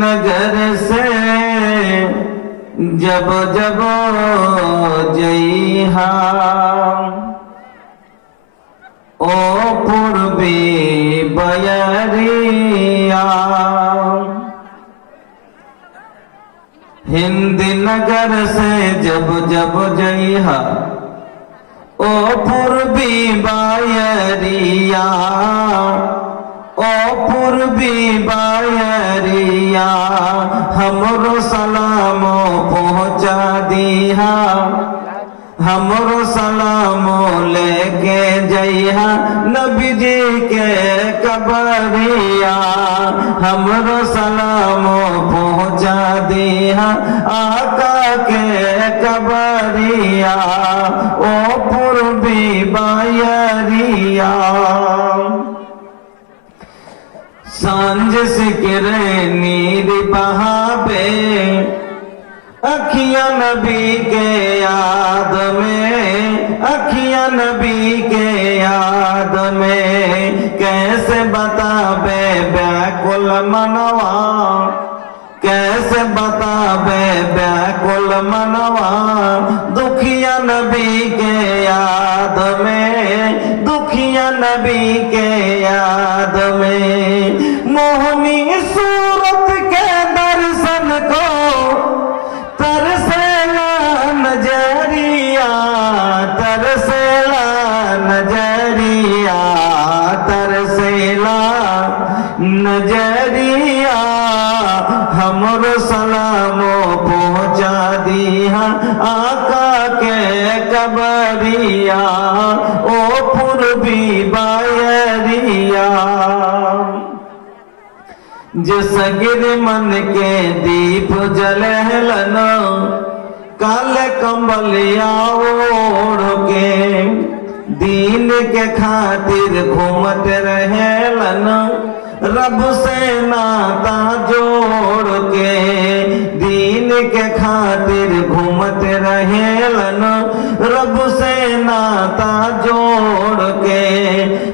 नगर से जब जब जइहा ओ पूर्वी बयरिया। हिंद नगर से जब जब जइहा ओ पूर्वी बयरिया, ओ पूर्वी बयरिया, हमरो सलामो पहुँचा दिहा, हमरो सलामो लेके जइहा नबी जी के कबरिया। हमरो सलामो पहुँचा दिहा आका के कबरिया, ओ पूर्वी बयरिया। सांझ सिकरे नीर बहावे अखियां नबी के याद में, अखियां नबी के याद में। कैसे बतावे व्याकुल मनवा, कैसे बतावे व्याकुल मनवा, दुखिया नबी के याद में, दुखिया नबी के याद में। मोहनी सूरत के दर्शन को तरसेला नजरिया, तरसेला नजरिया, तरसेला नजरिया। हमरो सलामो पहुँचा दिहा आका के कबरिया, ओ पूर्वी बयरिया। जिस गिर मन के दीप जलहलन काले कंबलिया ओढ़ के, दीन के खातिर घूमत रहेलन रब से नाता जोड़ के। दीन के खातिर घूमत रहेलन रब से नाता जोड़ के।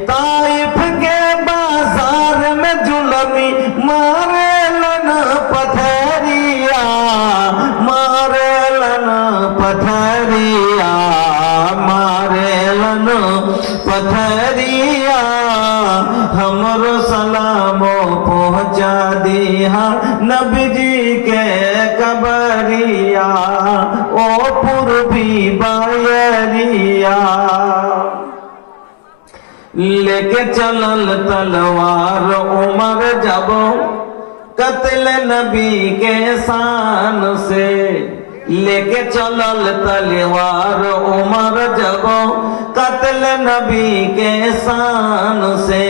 ताइफ के बाजार में जुलमी मारेलन पथरिया, मारेलन पथरिया, मारेलन पथरिया। हमरो सलामो पहुँचा दिहा नबी जी के कबरिया, ओ पूर्वी बयरिया। लेके चलल तलवार उमर जब कत्ल नबी के शान से, लेके चलल तलवार उमर जब कत्ल नबी के शान से।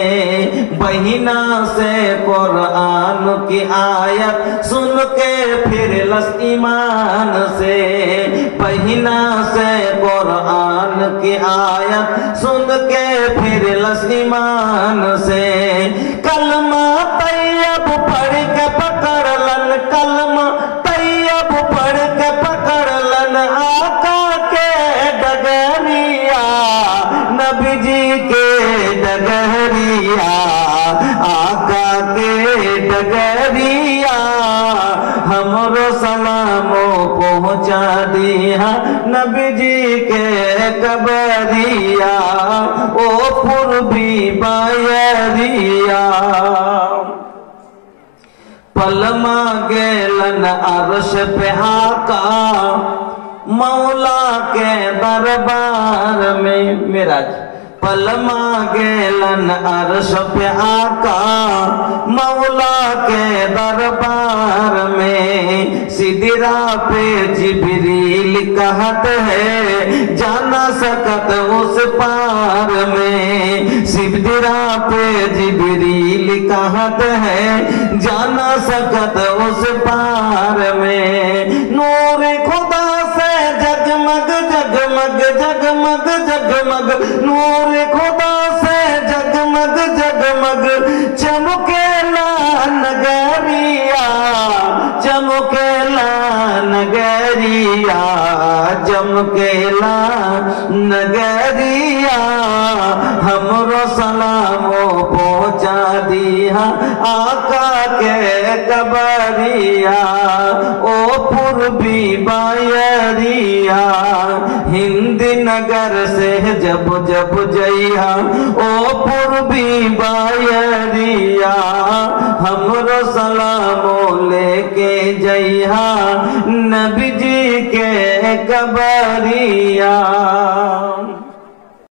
बहिना से कुरान की आयत सुन के फिरलस ईमान से, बहिना से कुरान की आयत सुन के फिरलस ईमान से। कलमा तैयब पढ़ के पकड़लन, कलमा तैयब पढ़ के पकड़लन आका के डगरिया, नबी जी के डगरिया, आका के डगरिया। हमरो सलामो पहुँचा दिहा नबी जी के कबरिया, ओ पूर्वी बयरिया। पलमा गेलन अर्श पे आका मौला के दरबार में। मेराज पलमा गेलन अर्श पे आका मौला के दरबार में। सिदरा पे जिब्रील कहत है जाना सकत उस पार में। सिदरा पे जिब्रील कहत है जाना सकत उस पार में। नूर खुदा से जगमग जगमग जगमग जगमग, नूर खुदा से जगमग जगमग चमकेला नगरिया, चमकेला नगरिया, चमकेला नगरिया। हमरो सलामो पहुँचा दिहा आका के कबरिया, कबरिया ओ पूर्वी बायरिया हिंद नगर से जब जब जइहा ओ पूर्वी बायरिया हमरो सलामो लेके जइहा नबी जी के कबरिया।